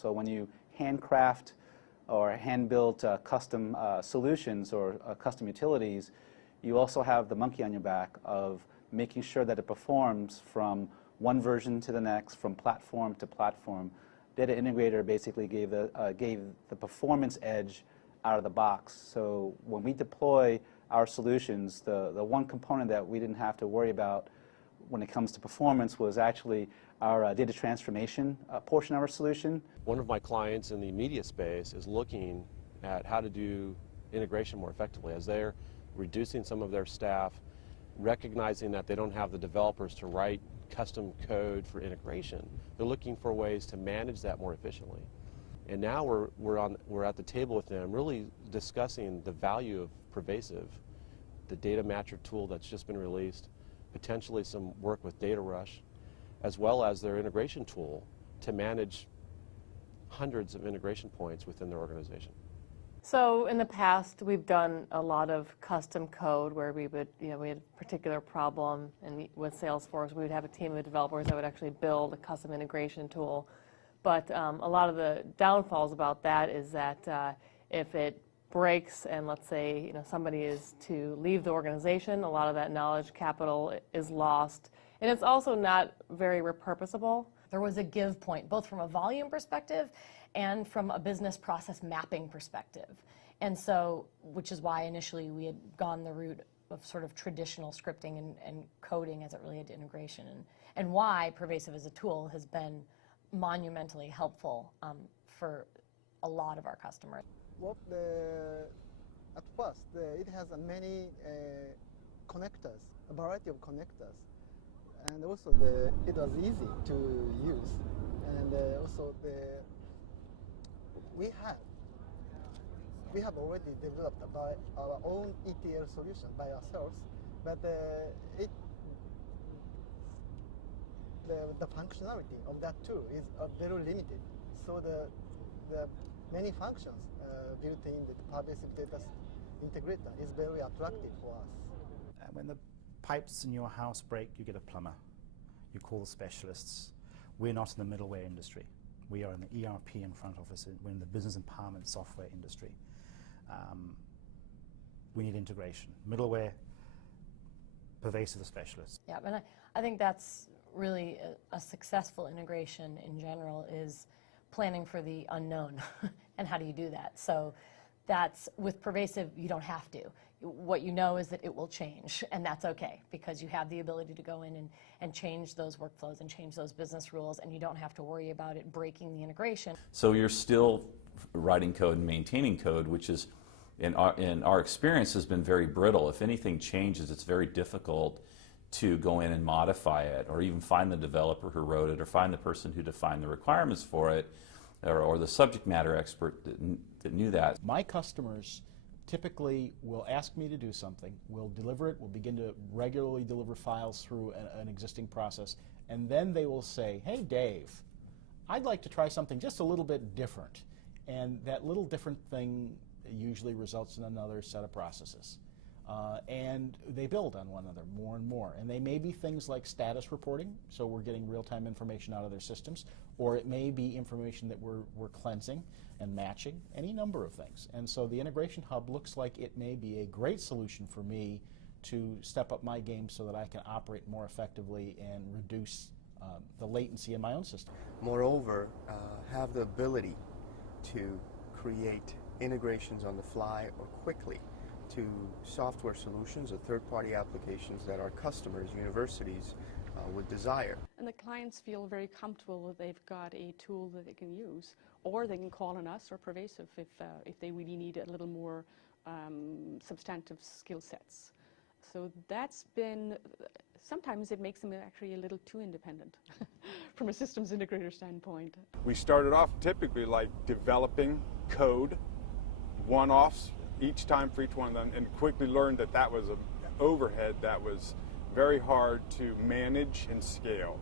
So when you handcraft or hand-built custom solutions or custom utilities, you also have the monkey on your back of making sure that it performs from one version to the next, from platform to platform. Data Integrator basically gave the performance edge out of the box. So when we deploy our solutions, the one component that we didn't have to worry about when it comes to performance was actually our data transformation portion of our solution. One of my clients in the media space is looking at how to do integration more effectively as they're reducing some of their staff, recognizing that they don't have the developers to write custom code for integration. They're looking for ways to manage that more efficiently. And now we're at the table with them really discussing the value of Pervasive, the data matcher tool that's just been released, potentially some work with Data Rush, as well as their integration tool to manage hundreds of integration points within their organization. So in the past, we've done a lot of custom code where we would, we had a particular problem, and with Salesforce, we would have a team of developers that would actually build a custom integration tool. But a lot of the downfalls about that is that if it breaks and let's say somebody is to leave the organization, a lot of that knowledge capital is lost. And it's also not very repurposable. There was a give point, both from a volume perspective and from a business process mapping perspective. And so, which is why initially we had gone the route of sort of traditional scripting and coding as it related to integration, and why Pervasive as a tool has been monumentally helpful for a lot of our customers. Well, at first, it has many connectors, a variety of connectors. And also it was easy to use. And also we have already developed our own ETL solution by ourselves, but the functionality of that tool is very limited. So the many functions built in the Pervasive Data Integrator is very attractive for us. When the pipes in your house break, you get a plumber. You call the specialists. We're not in the middleware industry. We are in the ERP and front office. We're in the business empowerment software industry. We need integration. Middleware, Pervasive specialists. Yeah, and I think that's really a successful integration in general is planning for the unknown. And how do you do that? So that's, with Pervasive, you don't have to. What you know is that it will change, and that's okay, because you have the ability to go in and change those workflows and change those business rules, and you don't have to worry about it breaking the integration. So you're still writing code and maintaining code, which is, in our experience, has been very brittle. If anything changes, it's very difficult to go in and modify it, or even find the developer who wrote it, or find the person who defined the requirements for it, or the subject matter expert that knew that. My customers typically will ask me to do something, we'll deliver it, we'll begin to regularly deliver files through an existing process, and then they will say, hey Dave, I'd like to try something just a little bit different. And that little different thing usually results in another set of processes. And they build on one another more and more. And they may be things like status reporting, so we're getting real-time information out of their systems, or it may be information that we're cleansing and matching, any number of things. And so the Integration Hub looks like it may be a great solution for me to step up my game so that I can operate more effectively and reduce the latency in my own system. Moreover, have the ability to create integrations on the fly or quickly to software solutions or third-party applications that our customers, universities, would desire. And the clients feel very comfortable that they've got a tool that they can use, or they can call on us or Pervasive if they really need a little more substantive skill sets. So that's been, sometimes it makes them actually a little too independent from a systems integrator standpoint. We started off typically like developing code, one-offs, each time for each one of them, and quickly learned that that was an overhead that was very hard to manage and scale.